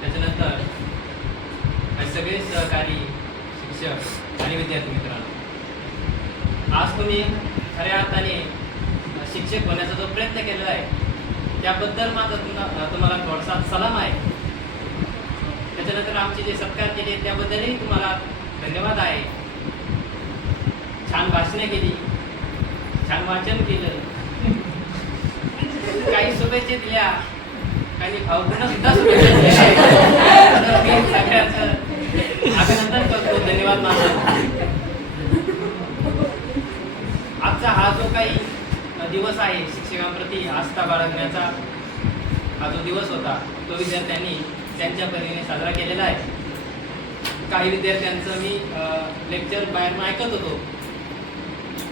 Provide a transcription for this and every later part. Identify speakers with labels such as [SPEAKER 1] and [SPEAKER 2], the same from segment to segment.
[SPEAKER 1] त्याच्यानंतर सगळे सहकारी शिक्षक आणि विद्यार्थी मित्रांनो आज तुम्ही खऱ्या अर्थाने शिक्षक होण्याचा जो प्रयत्न केलेला आहे त्याबद्दल माझा तुम्हाला तुम्हाला थोडासा सलाम आहे. त्याच्यानंतर आमचे जे सत्कार केले त्याबद्दलही तुम्हाला धन्यवाद आहे. छान भाषणे केली छान वाचन केलं. काही शुभेच्छा दिल्या. काही भावपूर्ण सुद्धा मी सगळ्यांचं अभिनंदन करतो. धन्यवाद माझा आजचा हा जो काही दिवस आहे शिक्षकांप्रती आस्था बाळगण्याचा हा जो दिवस होता तो विद्यार्थ्यांनी त्यांच्या परीने साजरा केलेला आहे. काही विद्यार्थ्यांचं मी लेक्चर बाहेर ऐकत होतो.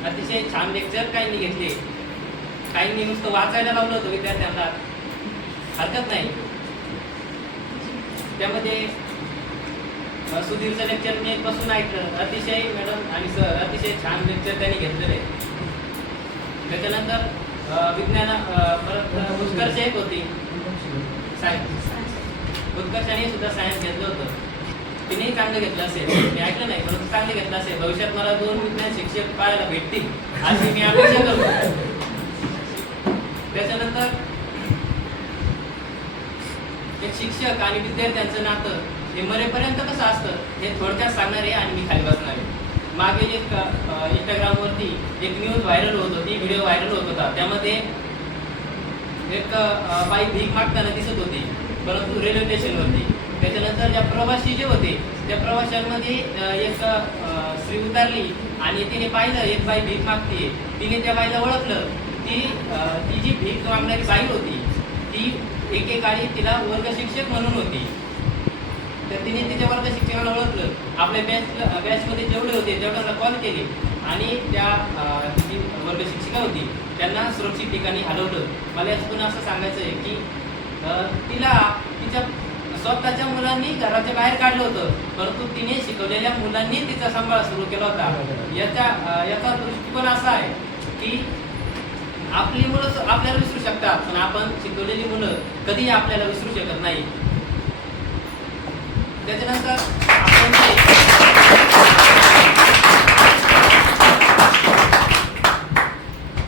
[SPEAKER 1] अतिशय छान लेक्चर काहींनी घेतले. काहींनी नुसतं वाचायला लावलं होतं विद्यार्थ्यांना. हरकत नाही. त्यामध्ये सुधीरचं लेक्चर मी बसून ऐकलं. अतिशय मॅडम आणि सर अतिशय छान लेक्चर त्यांनी घेतलेलं. आहे त्याच्यानंतर विज्ञान परत उत्कर्ष एक होती. सायन्स. उत्कर्षाने सुद्धा सायन्स घेतलं होतं. तिनेही चांगलं घेतलं असेल. मी ऐकलं नाही परंतु चांगलं घेतलं असेल. भविष्यात मला दोन विज्ञान शिक्षक पाहायला भेटतील अशी मी अपेक्षा करतो त्याच्यानंतर एक शिक्षक आणि विद्यार्थ्यांचं नातं हे मरेपर्यंत कसं असतं हे थोडक्यात सांगणार आहे आणि मी खाली बसणार आहे. मागे एक इंस्टाग्रामवरती एक न्यूज व्हायरल होत होती व्हिडिओ व्हायरल होत होता. त्यामध्ये एक बाई भीक मागताना दिसत होती परंतु रेल्वे स्टेशनवरती. त्याच्यानंतर ज्या प्रवासी जे होते त्या प्रवाशांमध्ये एक स्त्री उतरली आणि तिने पाहिलं एक बाई भीक मागते तिने त्या बाईला ओळखलं. ती ती जी भीक मागणारी बाई होती ती एकेकाळी तिला वर्ग शिक्षक म्हणून होती. तर तिने तिच्या वर्ग शिक्षकाला ओळखलं. आपल्या बॅच बॅचमध्ये जेवढे होते तेवढ्याला कॉल केले. आणि त्या जी वर्ग शिक्षिका होती त्यांना सुरक्षित ठिकाणी हलवलं. मला याच्यातून असं सांगायचं आहे की तिला तिच्या स्वतःच्या मुलांनी घराच्या बाहेर काढलं होतं. परंतु तिने शिकवलेल्या मुलांनी तिचा सांभाळ सुरू केला होता. याचा याचा दृष्टिकोन असा आहे की आपली मुलं आपल्याला विसरू शकतात पण आपण शिकवलेली मुलं कधीही आपल्याला विसरू शकत नाही. त्याच्यानंतर आपण जे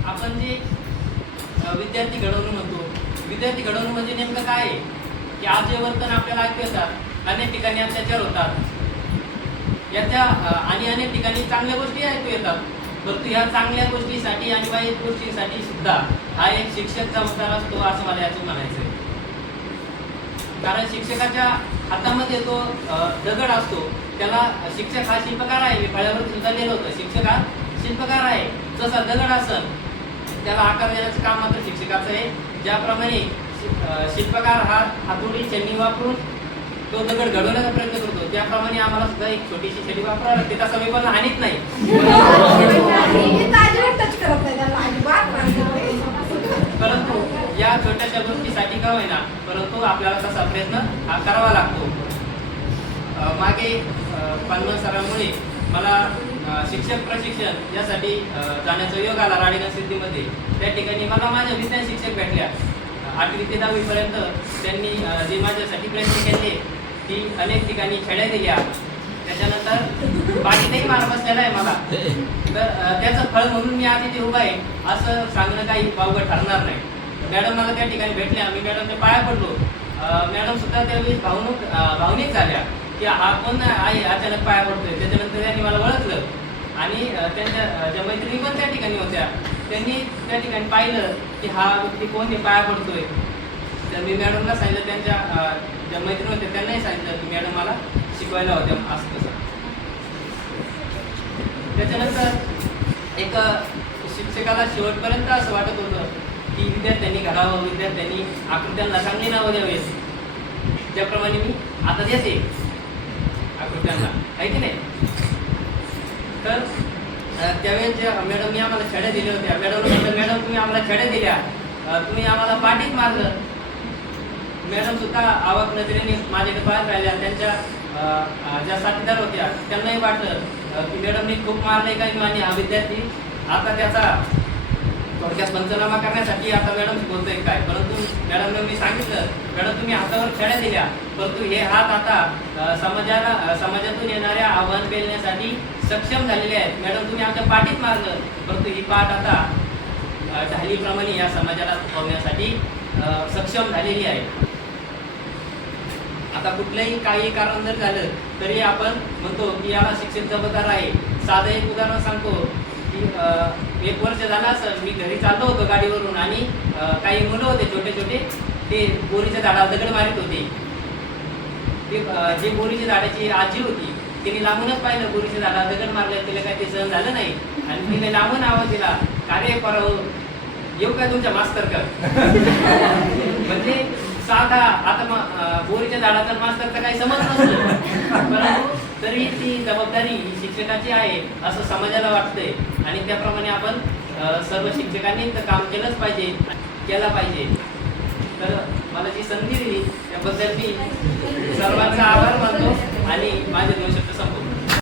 [SPEAKER 1] आपण जे विद्यार्थी घडवणूक म्हणतो. विद्यार्थी घडवणूक म्हणजे नेमकं काय आहे? की आज जे वर्तन आपल्याला ऐकू येतात अनेक ठिकाणी अत्याचार होतात. याच्या आणि अनेक ठिकाणी चांगल्या गोष्टी ऐकू येतात. परंतु ह्या चांगल्या गोष्टीसाठी आणि वाईट गोष्टीसाठी सुद्धा हा एक शिक्षक जबाबदार असतो असं मला याचं म्हणायचं आहे कारण शिक्षकाच्या हातामध्ये तो दगड असतो. त्याला शिक्षक हा शिल्पकार आहे. मी फळ्यावर सुद्धा लिहिलं होतं. शिक्षक हा शिल्पकार आहे. जसा दगड असन त्याला आकार देण्याचं काम मात्र शिक्षकाचं आहे. ज्याप्रमाणे शिल्पकार हा हातोडी छन्नी वापरून तो दगड घडवण्याचा प्रयत्न करतो. त्याप्रमाणे आम्हाला सुद्धा एक छोटीशी छडी वापरावी. लागते तसा मी पण हानीत नाही. छोट्याशा गोष्टीसाठी का होईना परंतु आपल्याला तसा प्रयत्न हा करावा लागतो. मागे पन्नास सरांमुळे मला शिक्षक प्रशिक्षण यासाठी जाण्याचा योग आला राणीगंज सिद्धीमध्ये. त्या ठिकाणी मला माझ्या विज्ञान शिक्षक भेटल्या. आठवी ते दहावीपर्यंत त्यांनी जे माझ्यासाठी प्रयत्न केले ती अनेक ठिकाणी खेड्या दिल्या त्याच्यानंतर बाकीतही मार बसलेला आहे मला. तर त्याचं फळ म्हणून मी आधी ते उभा आहे. असं सांगणं काही वावगं ठरणार नाही. मॅडम मला त्या ठिकाणी भेटल्या. मी मॅडमच्या पाया पडलो. मॅडम सुद्धा त्यावेळी भावनुक भावनिक झाल्या की हा कोण आहे अचानक पाया पडतोय. त्याच्यानंतर त्यांनी मला ओळखलं. आणि त्यांच्या ज्या मैत्रिणी पण त्या ठिकाणी होत्या त्यांनी त्या ठिकाणी पाहिलं की हा व्यक्ती कोण हे पाया पडतोय. तर मी मॅडमला सांगितलं त्यांच्या ज्या मैत्रिणी होत्या त्यांनाही सांगितलं की मॅडम मला शिकवायला होत्या. असं तसं. त्याच्यानंतर एक शिक्षकाला शेवटपर्यंत असं वाटत होतं की विद्यार्थ्यांनी घडावं विद्यार्थ्यांनी आकृत्यांना चांगली नावं द्यावीत. त्याप्रमाणे मी आता देते आकृत्यांना. आहे की नाही? तर त्यावेळेस ज्या मॅडमनी आम्हाला छड्या दिल्या होत्या मॅडम म्हटलं मॅडम तुम्ही आम्हाला छड्या दिल्या. तुम्ही आम्हाला पाठीत मारलं. मॅडम सुद्धा आवाक नजरेने माझ्याकडे पाहत राहिल्या. त्यांच्या ज्या साथीदार होत्या त्यांनाही वाटलं की मॅडमनी खूप मारले काही आणि हा विद्यार्थी आता त्याचा थोडक्यात पंचनामा करण्यासाठी आता मॅडम बोलतोय काय? परंतु मॅडमने मी सांगितलं मॅडम तुम्ही हातावर खेळ्या दिल्या. परंतु हे हात आता समाजाला समाजातून येणाऱ्या आव्हान पेलण्यासाठी सक्षम झालेले आहेत. मॅडम तुम्ही आमच्या पाठीत मारलं परंतु ही पाठ आता ढालीप्रमाणे या समाजाला पावण्यासाठी सक्षम झालेली आहे. आता कुठलंही काही कारण जर झालं तरी आपण म्हणतो की याला शिक्षक जबाबदार आहे. साधं एक उदाहरण सांगतो की एक वर्ष झालं असं मी घरी चाललो होतो गाडीवरून आणि काही मुलं होते छोटे छोटे ते बोरीच्या झाडाला दगड मारित होते. ते जे बोरीच्या झाडाची आजी होती तिने लांबूनच पाहिलं बोरीच्या झाडाला दगड मारलं तिला काही ते सहन झालं नाही. आणि तिने लांबून आवाज दिला अरे परव येऊ काय तुमच्या मास्तर कर म्हणजे साधा आता बोरीच्या झाडाचा तर काही समज नसतो. परंतु तरी ती जबाबदारी शिक्षकाची आहे असं समाजाला वाटतंय. आणि त्याप्रमाणे आपण सर्व शिक्षकांनी तर काम केलंच पाहिजे केला पाहिजे. तर मला जी संधी दिली त्याबद्दल मी सर्वांचा आभार मानतो आणि माझे दोन शब्द संपव